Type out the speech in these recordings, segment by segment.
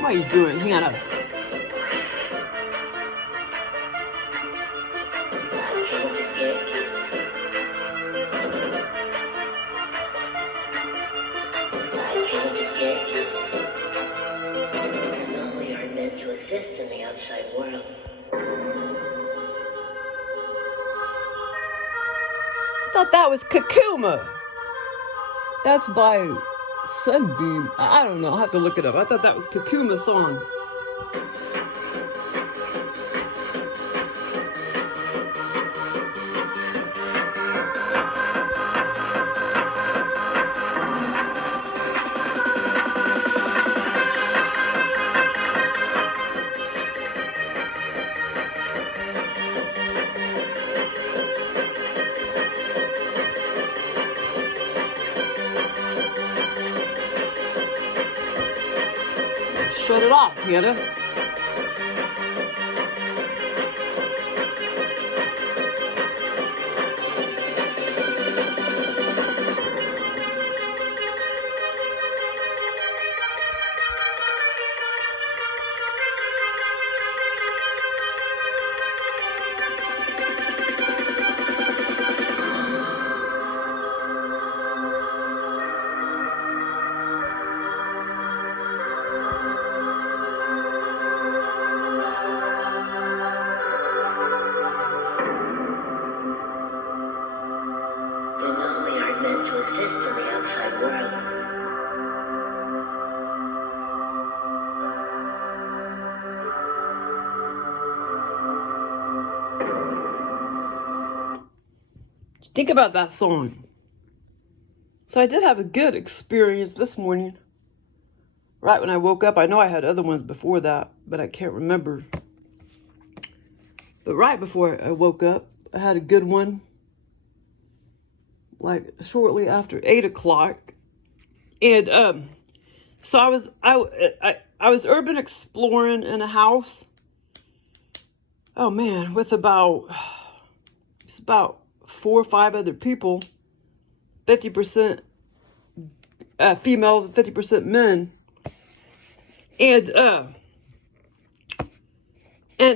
What are you doing, Hannah? We are meant to exist in the outside world. I thought that was Kakuma. That's by Sunbeam. I don't know. I'll have to look it up. I thought that was Kakuma's song. Shut it off, Hannah. Meant to exist in the outside world. Think about that song. So I did have a good experience this morning. Right when I woke up. I know I had other ones before that, but I can't remember. But right before I woke up, I had a good one. Like shortly after 8 o'clock. And so I was urban exploring in a house. Oh man, with about 4 or 5 other people, 50% females and 50% men. And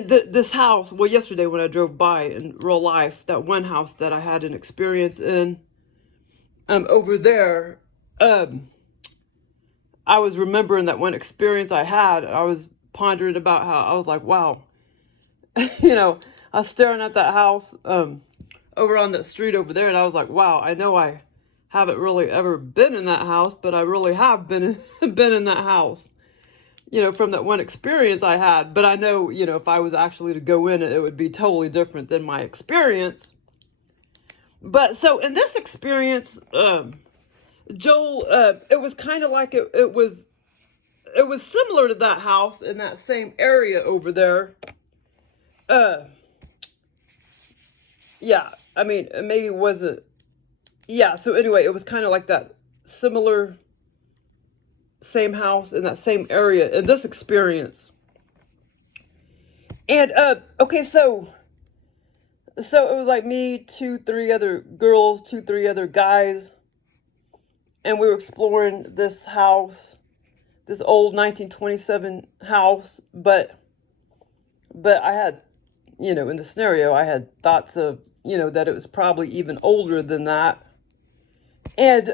this house, well, yesterday when I drove by in real life, that one house that I had an experience in, over there, I was remembering that one experience I had. I was pondering about how I was like, wow, you know, I was staring at that house over on that street over there, and I was like, wow, I know I haven't really ever been in that house, but I really have been in that house, you know, from that one experience I had. But I know, you know, if I was actually to go in it, it would be totally different than my experience. But so in this experience, Joel, it was kind of like it was similar to that house in that same area over there. Yeah, I mean, maybe it wasn't. Yeah, so anyway, it was kind of like that similar, same house in that same area in this experience. And, okay, so it was like me, 2, 3 other girls, 2, 3 other guys. And we were exploring this house, this old 1927 house. But I had, you know, in the scenario, I had thoughts of, you know, that it was probably even older than that. And,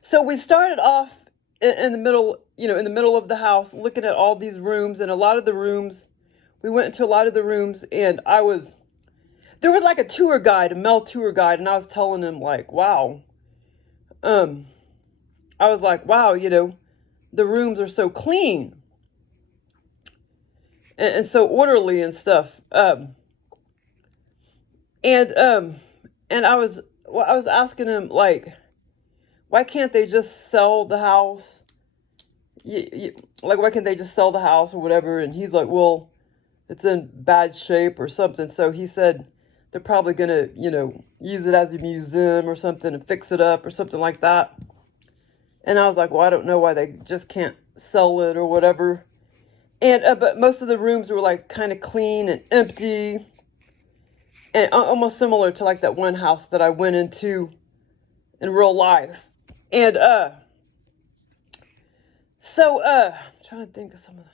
so we started off in the middle, you know, in the middle of the house, looking at all these rooms, and a lot of the rooms, we went into a lot of the rooms, and there was like a tour guide, a male tour guide, and I was telling him like, wow, I was like, wow, you know, the rooms are so clean and so orderly and stuff. And I was asking him, like, why can't they just sell the house? Like, why can't they just sell the house or whatever? And he's like, well, it's in bad shape or something. So he said they're probably going to, you know, use it as a museum or something and fix it up or something like that. And I was like, well, I don't know why they just can't sell it or whatever. And but most of the rooms were like kind of clean and empty. And almost similar to like that one house that I went into in real life. And So, I'm trying to think of some of the...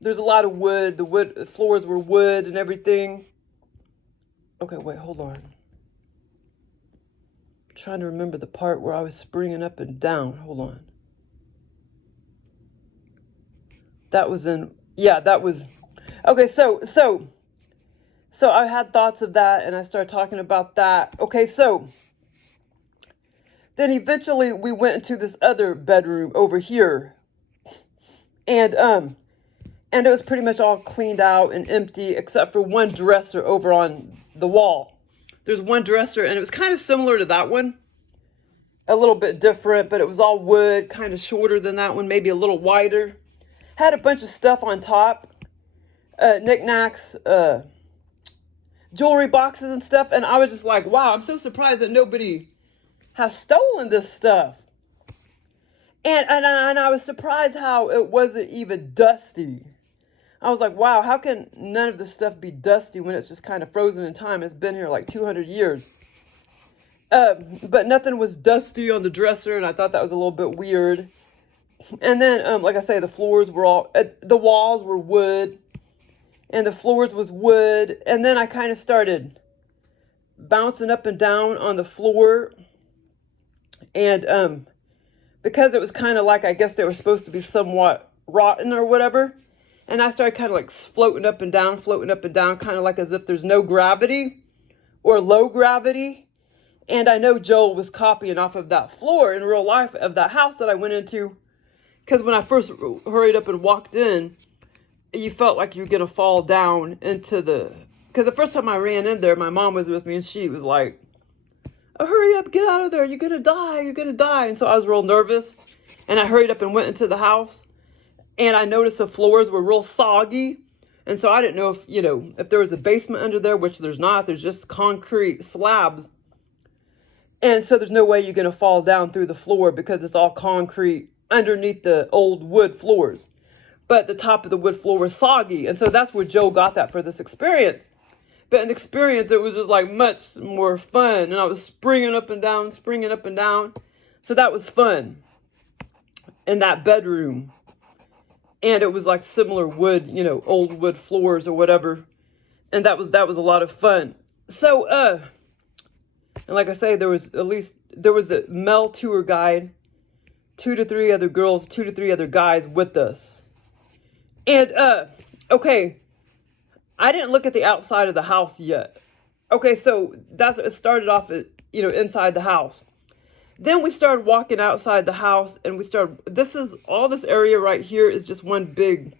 There's a lot of wood. The floors were wood and everything. Okay, wait, hold on. I'm trying to remember the part where I was springing up and down. Hold on. That was in... Yeah, that was... Okay, so I had thoughts of that, and I started talking about that. Okay, so then eventually we went into this other bedroom over here, and it was pretty much all cleaned out and empty except for one dresser over on the wall. There's one dresser, and it was kind of similar to that one, a little bit different, but it was all wood, kind of shorter than that one, maybe a little wider. Had a bunch of stuff on top, knickknacks, jewelry boxes and stuff. And I was just like, wow, I'm so surprised that nobody has stolen this stuff. And I was surprised how it wasn't even dusty. I was like, wow, how can none of this stuff be dusty when it's just kind of frozen in time? It's been here like 200 years. But nothing was dusty on the dresser, and I thought that was a little bit weird. And then, like I say, the floors were all, the walls were wood, and the floors was wood. And then I kind of started bouncing up and down on the floor. And because it was kind of like, I guess they were supposed to be somewhat rotten or whatever. And I started kind of like floating up and down, kind of like as if there's no gravity or low gravity. And I know Joel was copying off of that floor in real life of that house that I went into. Because when I first hurried up and walked in, you felt like you were going to fall down into the... Because the first time I ran in there, my mom was with me, and she was like, oh, hurry up, get out of there, you're going to die. And so I was real nervous, and I hurried up and went into the house, and I noticed the floors were real soggy, and so I didn't know if, if there was a basement under there, which there's not. There's just concrete slabs. And so there's no way you're going to fall down through the floor because it's all concrete underneath the old wood floors. But the top of the wood floor was soggy. And so that's where Joe got that for this experience. But in the experience, it was just like much more fun. And I was springing up and down. So that was fun in that bedroom. And it was like similar wood, old wood floors or whatever. And that was a lot of fun. So, and like I say, there was the male tour guide, 2 to 3 other girls, 2 to 3 other guys with us. And, okay, I didn't look at the outside of the house yet. Okay, so it started off at, inside the house. Then we started walking outside the house, and all this area right here is just one big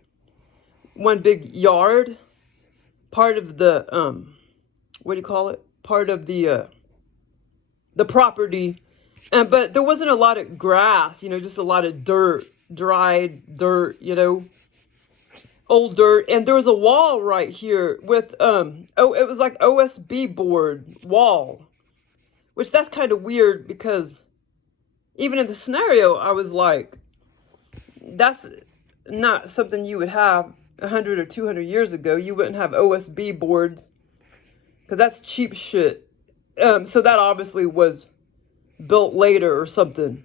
yard. Part of the, what do you call it? Part of the property. But there wasn't a lot of grass, just a lot of dirt, dried dirt, old dirt. And there was a wall right here with, it was like OSB board wall, which that's kind of weird because even in the scenario, I was like, that's not something you would have 100 or 200 years ago. You wouldn't have OSB boards because that's cheap shit. So that obviously was built later or something.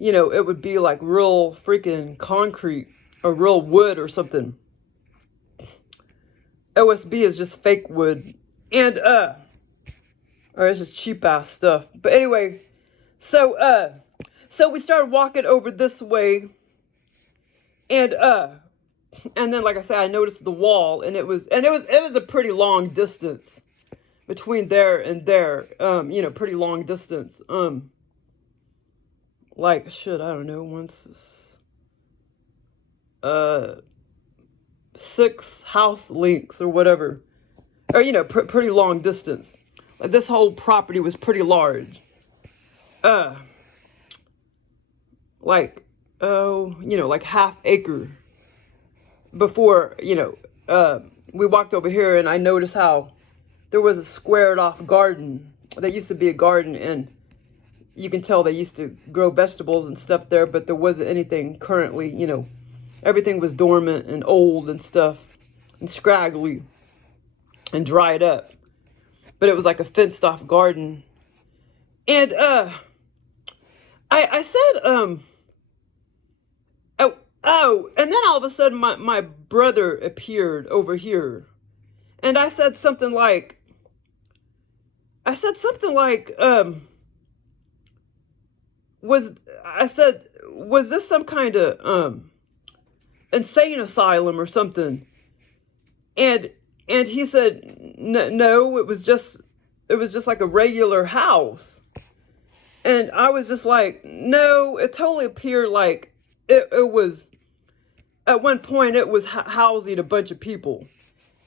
It would be like real freaking concrete or real wood or something. OSB is just fake wood. And, or it's just cheap ass stuff. But anyway, so we started walking over this way. And then, like I said, I noticed the wall, and it was a pretty long distance between there and there, pretty long distance. Like, shit, I don't know, 6 house links or whatever. Or, pretty long distance. Like, this whole property was pretty large. Like half acre. Before, we walked over here, and I noticed how there was a squared off garden. There used to be a garden, and you can tell they used to grow vegetables and stuff there, but there wasn't anything currently, everything was dormant and old and stuff and scraggly and dried up. But it was like a fenced off garden. And I said, Oh, and then all of a sudden my brother appeared over here. And I said something like, was this some kind of insane asylum or something? And he said, no, it was just like a regular house. And I was just like, no, it totally appeared like it was, at one point it was housing a bunch of people.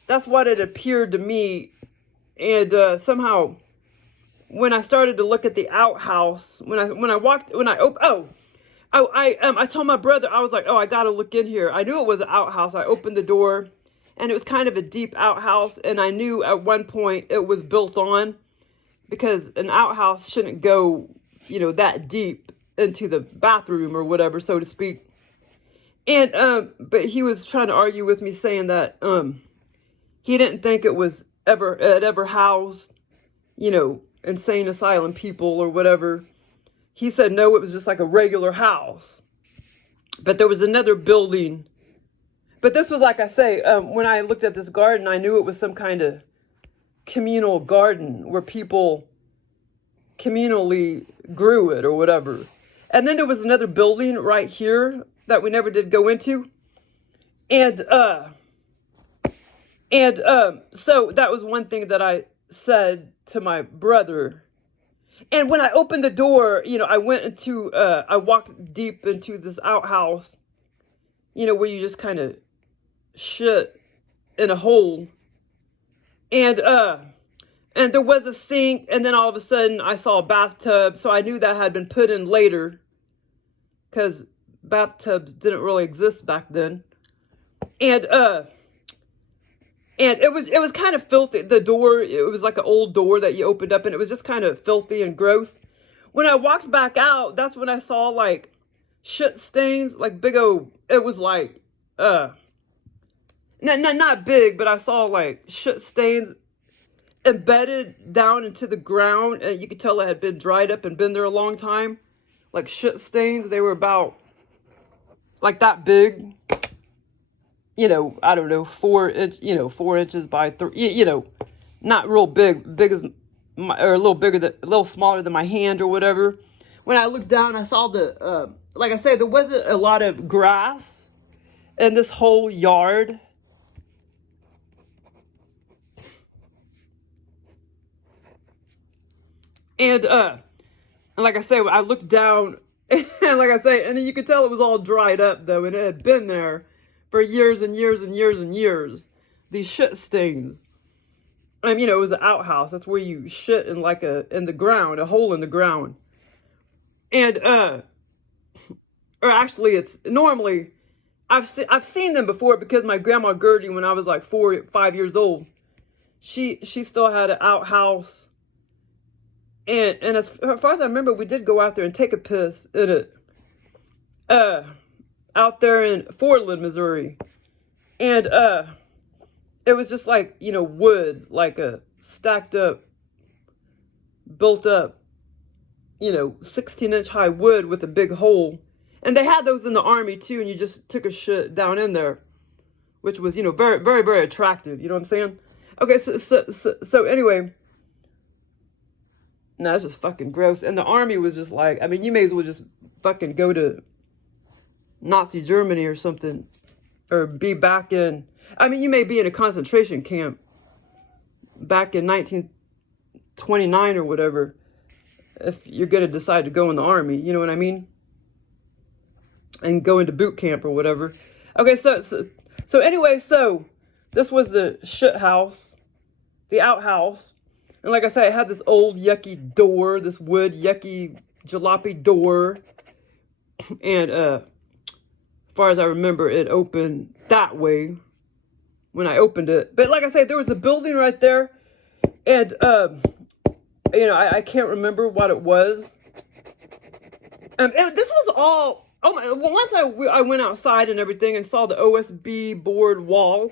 That's what it appeared to me. And somehow, when I started to look at the outhouse, I told my brother, I was like, oh, I gotta look in here. I knew it was an outhouse. I opened the door, and it was kind of a deep outhouse, and I knew at one point it was built on, because an outhouse shouldn't go, that deep into the bathroom or whatever, so to speak. And but he was trying to argue with me, saying that he didn't think it ever housed, insane asylum people or whatever. He said no, it was just like a regular house. But there was another building. But this was, like I say, when I looked at this garden, I knew it was some kind of communal garden where people communally grew it or whatever. And then there was another building right here that we never did go into. And so that was one thing that I said to my brother. And when I opened the door, I walked deep into this outhouse, where you just kind of shit in a hole. And there was a sink, and then all of a sudden I saw a bathtub, so I knew that had been put in later, because bathtubs didn't really exist back then. And it was kind of filthy. The door, it was like an old door that you opened up, and it was just kind of filthy and gross. When I walked back out, that's when I saw like shit stains, like big old, it was like, not big, but I saw like shit stains embedded down into the ground, and you could tell it had been dried up and been there a long time. Like shit stains, they were about like that big. I don't know, 4 inches by 3, not real big as or a little smaller than my hand or whatever. When I looked down, I saw like I say, there wasn't a lot of grass in this whole yard. And like I say, I looked down, and like I say, and then you could tell it was all dried up though, and it had been there for years and years and years and years. These shit stains. It was an outhouse. That's where you shit in in the ground, a hole in the ground. And or actually, it's normally I've seen them before, because my grandma Gertie, when I was like 4 or 5 years old, she still had an outhouse. And as far as I remember, we did go out there and take a piss in it. Out there in Portland, Missouri. And it was just like, wood, like a stacked up, built up, 16-inch high wood with a big hole. And they had those in the Army too, and you just took a shit down in there, which was, very, very, very attractive. You know what I'm saying? Okay, so anyway, no, it's just fucking gross. And the Army was just like, you may as well just fucking go to Nazi Germany or something, or be back in, you may be in a concentration camp back in 1929 or whatever, if you're going to decide to go in the Army, you know what I mean? And go into boot camp or whatever. Okay, so anyway, so this was the shit house, the outhouse. And like I said, I had this old yucky door, this wood yucky jalopy door. And as far as I remember, it opened that way when I opened it. But like I say, there was a building right there. And, I can't remember what it was. And this was all, once I went outside and everything and saw the OSB board wall,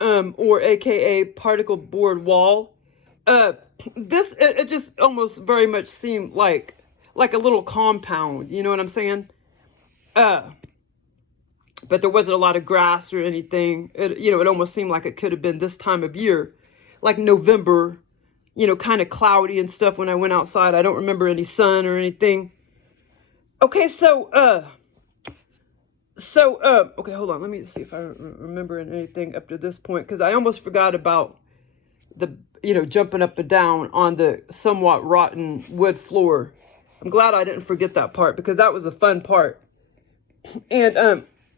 or AKA particle board wall, it just almost very much seemed like a little compound, you know what I'm saying? but there wasn't a lot of grass or anything. It almost seemed like it could have been this time of year, like November, kind of cloudy and stuff when I went outside. I don't remember any sun or anything. Okay, okay, hold on. Let me see if I remember anything up to this point, because I almost forgot about the, jumping up and down on the somewhat rotten wood floor. I'm glad I didn't forget that part, because that was a fun part. And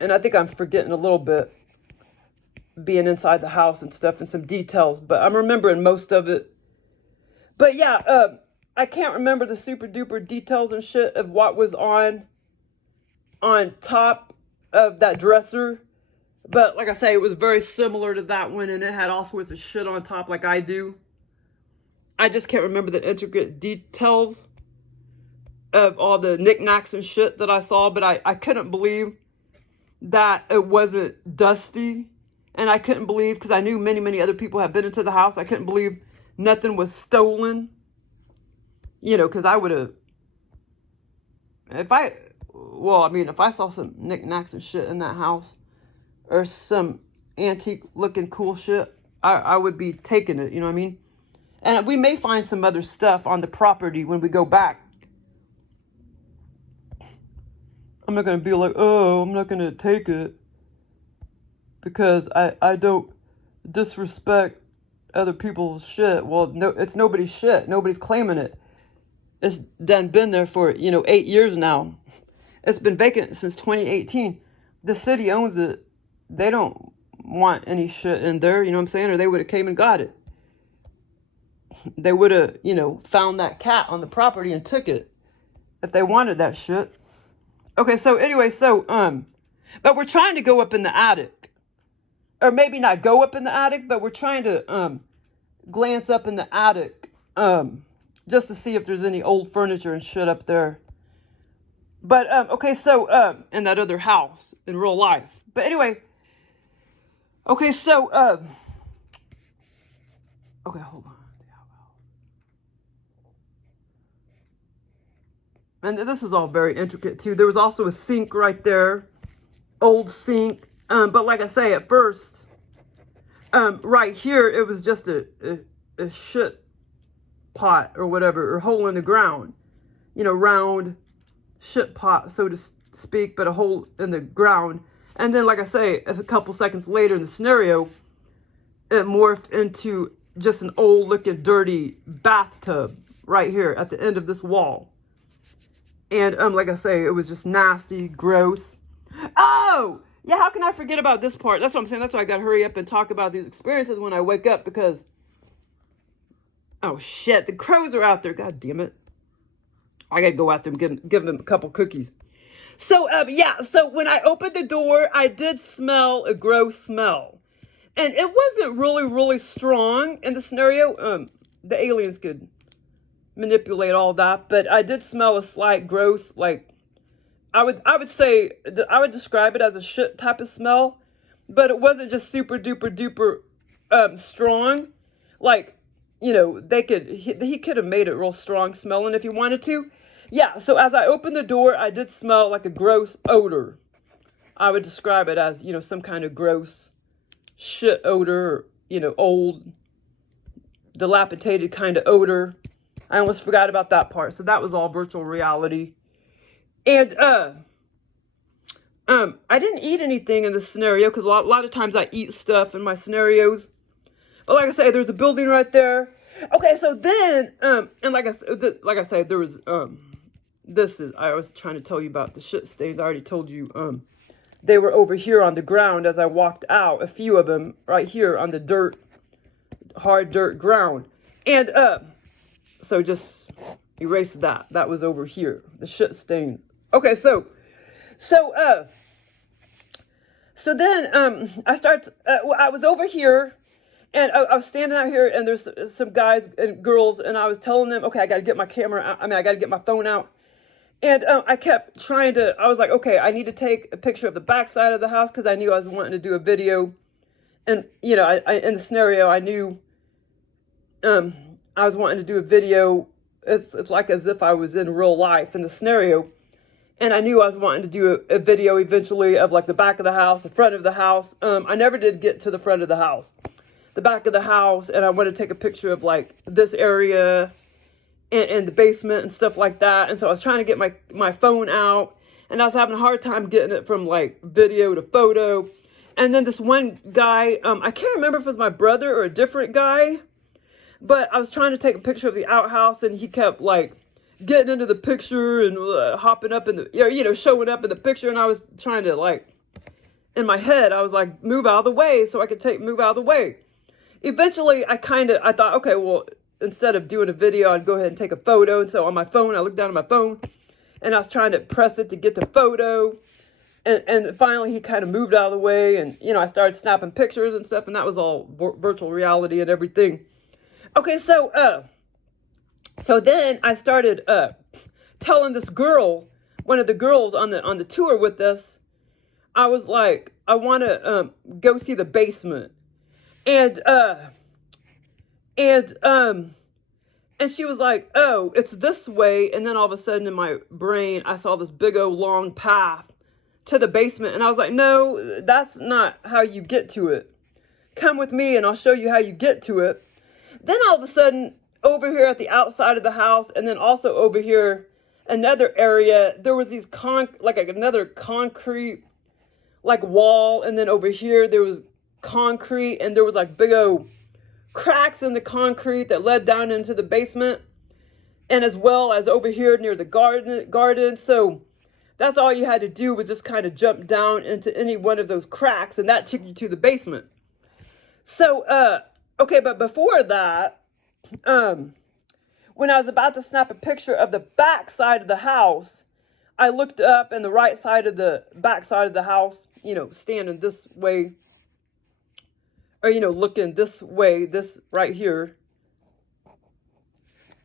I think I'm forgetting a little bit being inside the house and stuff and some details, but I'm remembering most of it. But yeah, I can't remember the super duper details and shit of what was on top of that dresser. But like I say, it was very similar to that one, and it had all sorts of shit on top like I do. I just can't remember the intricate details of all the knickknacks and shit that I saw, but I couldn't believe that it wasn't dusty. And I couldn't believe, because I knew many, many other people had been into the house, I couldn't believe nothing was stolen. Because I would have, if I saw some knickknacks and shit in that house, or some antique looking cool shit, I would be taking it, you know what I mean? And we may find some other stuff on the property when we go back. I'm not going to be like, oh, I'm not going to take it, because I don't disrespect other people's shit. Well, no, it's nobody's shit. Nobody's claiming it. It's done been there for, 8 years now. It's been vacant since 2018. The city owns it. They don't want any shit in there, you know what I'm saying? Or they would have came and got it. They would have, found that cat on the property and took it if they wanted that shit. Okay, so anyway, but we're trying to go up in the attic. Or maybe not go up in the attic, but we're trying to glance up in the attic just to see if there's any old furniture and shit up there. But, okay, in that other house in real life. But anyway, okay, okay, hold on. And this is all very intricate too. There was also a sink right there, old sink. But like I say, at first, right here, it was just a shit pot or whatever, or hole in the ground, round shit pot, so to speak, but a hole in the ground. And then, like I say, a couple seconds later in the scenario, it morphed into just an old looking dirty bathtub right here at the end of this wall. And like I say, it was just nasty, gross. Oh, yeah, how can I forget about this part? That's what I'm saying. That's why I got to hurry up and talk about these experiences when I wake up, because, oh shit, the crows are out there. God damn it. I got to go out there and give them a couple cookies. So, yeah, so when I opened the door, I did smell a gross smell. And it wasn't really, really strong in the scenario. The aliens could manipulate all that, but I did smell a slight gross, like, I would say, I would describe it as a shit type of smell, but it wasn't just super duper duper strong. Like, he could have made it real strong smelling if he wanted to. Yeah, so as I opened the door, I did smell like a gross odor. I would describe it as, some kind of gross shit odor, old, dilapidated kind of odor. I almost forgot about that part. So that was all virtual reality. And I didn't eat anything in this scenario, because a lot of times I eat stuff in my scenarios. But like I say, there's a building right there. Okay, so then and like I said, there was I was trying to tell you about the shit stains. I already told you they were over here on the ground as I walked out. A few of them right here on the dirt, hard dirt ground. And so just erase that. That was over here. The shit stain. Okay, so then I was over here, and I was standing out here, and there's some guys and girls, and I was telling them, okay, I got to get my camera out. I got to get my phone out. And I kept trying to, I was like, okay, I need to take a picture of the back side of the house, because I knew I was wanting to do a video. And, I in the scenario, I knew I was wanting to do a video. It's like as if I was in real life in the scenario. And I knew I was wanting to do a video eventually of like the back of the house, the front of the house. I never did get to the front of the house, the back of the house. And I wanted to take a picture of like this area and the basement and stuff like that. And so I was trying to get my phone out, and I was having a hard time getting it from like video to photo. And then this one guy, I can't remember if it was my brother or a different guy, but I was trying to take a picture of the outhouse, and he kept like getting into the picture and hopping up in the, showing up in the picture. And I was trying to like, in my head, I was like, move out of the way so I could move out of the way. Eventually, I thought, okay, well, instead of doing a video, I'd go ahead and take a photo. And so on my phone, I looked down at my phone, and I was trying to press it to get to photo. And finally, he kind of moved out of the way, and, I started snapping pictures and stuff, and that was all virtual reality and everything. Okay, so then I started telling this girl, one of the girls on the tour with us, I was like, I want to go see the basement. And she was like, oh, it's this way. And then all of a sudden in my brain, I saw this big old long path to the basement. And I was like, no, that's not how you get to it. Come with me and I'll show you how you get to it. Then all of a sudden, over here at the outside of the house, and then also over here, another area, there was these another concrete like wall. And then over here, there was concrete, and there was like big old cracks in the concrete that led down into the basement, and as well as over here near the garden. So that's all you had to do was just kind of jump down into any one of those cracks, and that took you to the basement. So okay, but before that, when I was about to snap a picture of the back side of the house, I looked up, and the right side of the back side of the house, standing this way, or, looking this way, this right here,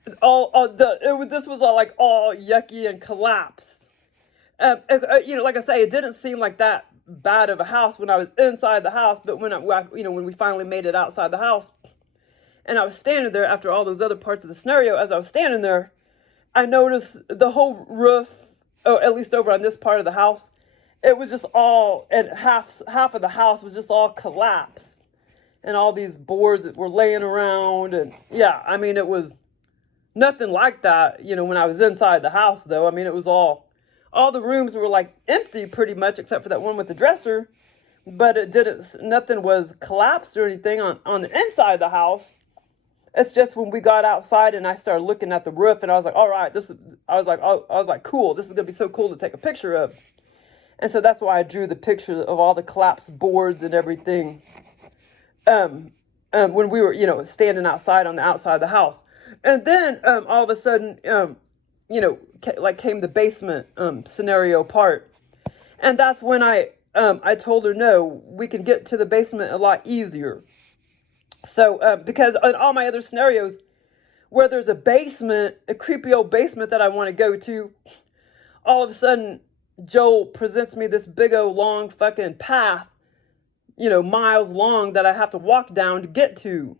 this was all like all yucky and collapsed. Like I say, it didn't seem like that bad of a house when I was inside the house, but when we finally made it outside the house, and I was standing there after all those other parts of the scenario, as I was standing there, I noticed the whole roof, at least over on this part of the house, it was just all, and half of the house was just all collapsed. And all these boards that were laying around. And yeah, I mean, it was nothing like that, when I was inside the house, though. I mean, it was all the rooms were like empty pretty much, except for that one with the dresser. But nothing was collapsed or anything on the inside of the house. It's just when we got outside and I started looking at the roof, and I was like, all right, I was like, cool, this is going to be so cool to take a picture of. And so that's why I drew the picture of all the collapsed boards and everything. When we were, standing outside on the outside of the house. And then, all of a sudden, came the basement, scenario part. And that's when I told her, no, we can get to the basement a lot easier. So, because in all my other scenarios where there's a basement, a creepy old basement that I want to go to, all of a sudden, Joel presents me this big old long fucking path, miles long, that I have to walk down to get to,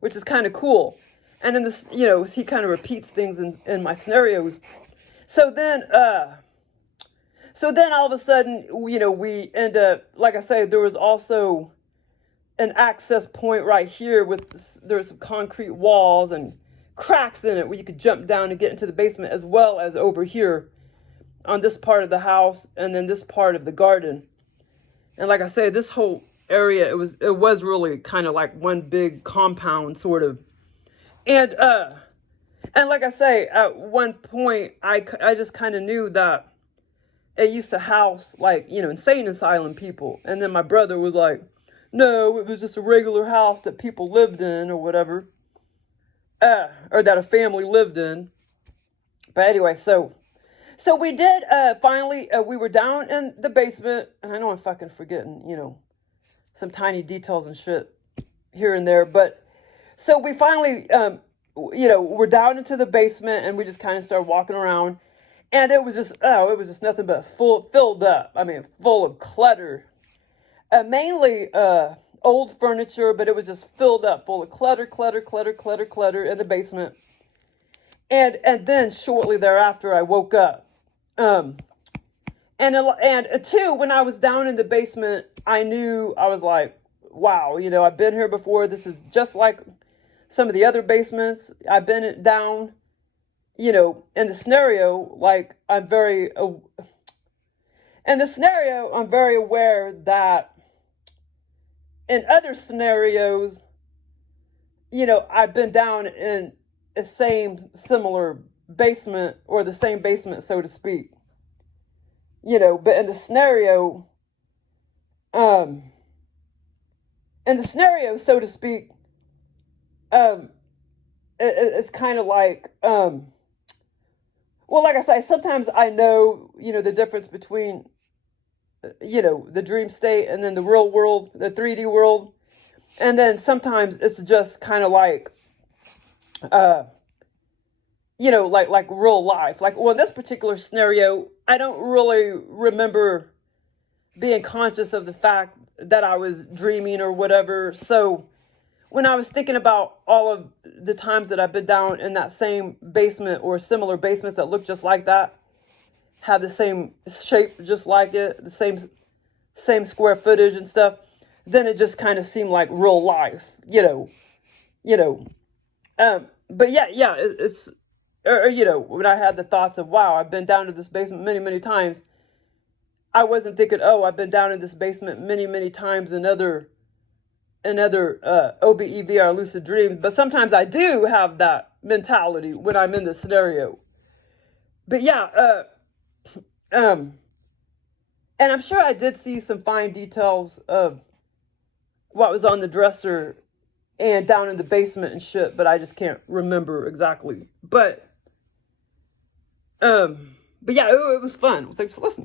which is kind of cool. And then this, he kind of repeats things in my scenarios. So then all of a sudden, we end up, like I say, there was also an access point right here there's some concrete walls and cracks in it where you could jump down and get into the basement, as well as over here on this part of the house, and then this part of the garden. And like I say, this whole area, it was really kind of like one big compound, sort of. And like I say, at one point, I just kind of knew that it used to house, like, insane asylum people. And then my brother was like, no, it was just a regular house that people lived in or whatever. Or that a family lived in. But anyway, so we did, finally, we were down in the basement. And I know I'm fucking forgetting, some tiny details and shit here and there. But so we finally, we're down into the basement, and we just kind of started walking around. And it was just nothing but filled up. I mean, full of clutter. Mainly old furniture, but it was just filled up, full of clutter in the basement. And then shortly thereafter, I woke up. And two, when I was down in the basement, I knew, I was like, wow, you know, I've been here before. This is just like some of the other basements. I've been down, you know, in the scenario, like I'm very aware that in other scenarios, you know, I've been down in the same similar basement, or the same basement, so to speak. You know, but in the scenario, so to speak, it's kind of like, well, like I say, sometimes I know, you know, the difference between, you know, the dream state and then the real world, the 3D world. And then sometimes it's just kind of like, you know, like real life. Like, well, in this particular scenario, I don't really remember being conscious of the fact that I was dreaming or whatever. So when I was thinking about all of the times that I've been down in that same basement or similar basements that look just like that, have the same shape just like it, the same square footage and stuff, then it just kind of seemed like real life, you know. But yeah, it's, or, you know, when I had the thoughts of, wow, I've been down to this basement many, many times, I wasn't thinking, oh, I've been down in this basement many, many times in other OBE VR lucid dreams. But sometimes I do have that mentality when I'm in the scenario. But yeah, and I'm sure I did see some fine details of what was on the dresser and down in the basement and shit, but I just can't remember exactly. But yeah, it was fun. Well, thanks for listening.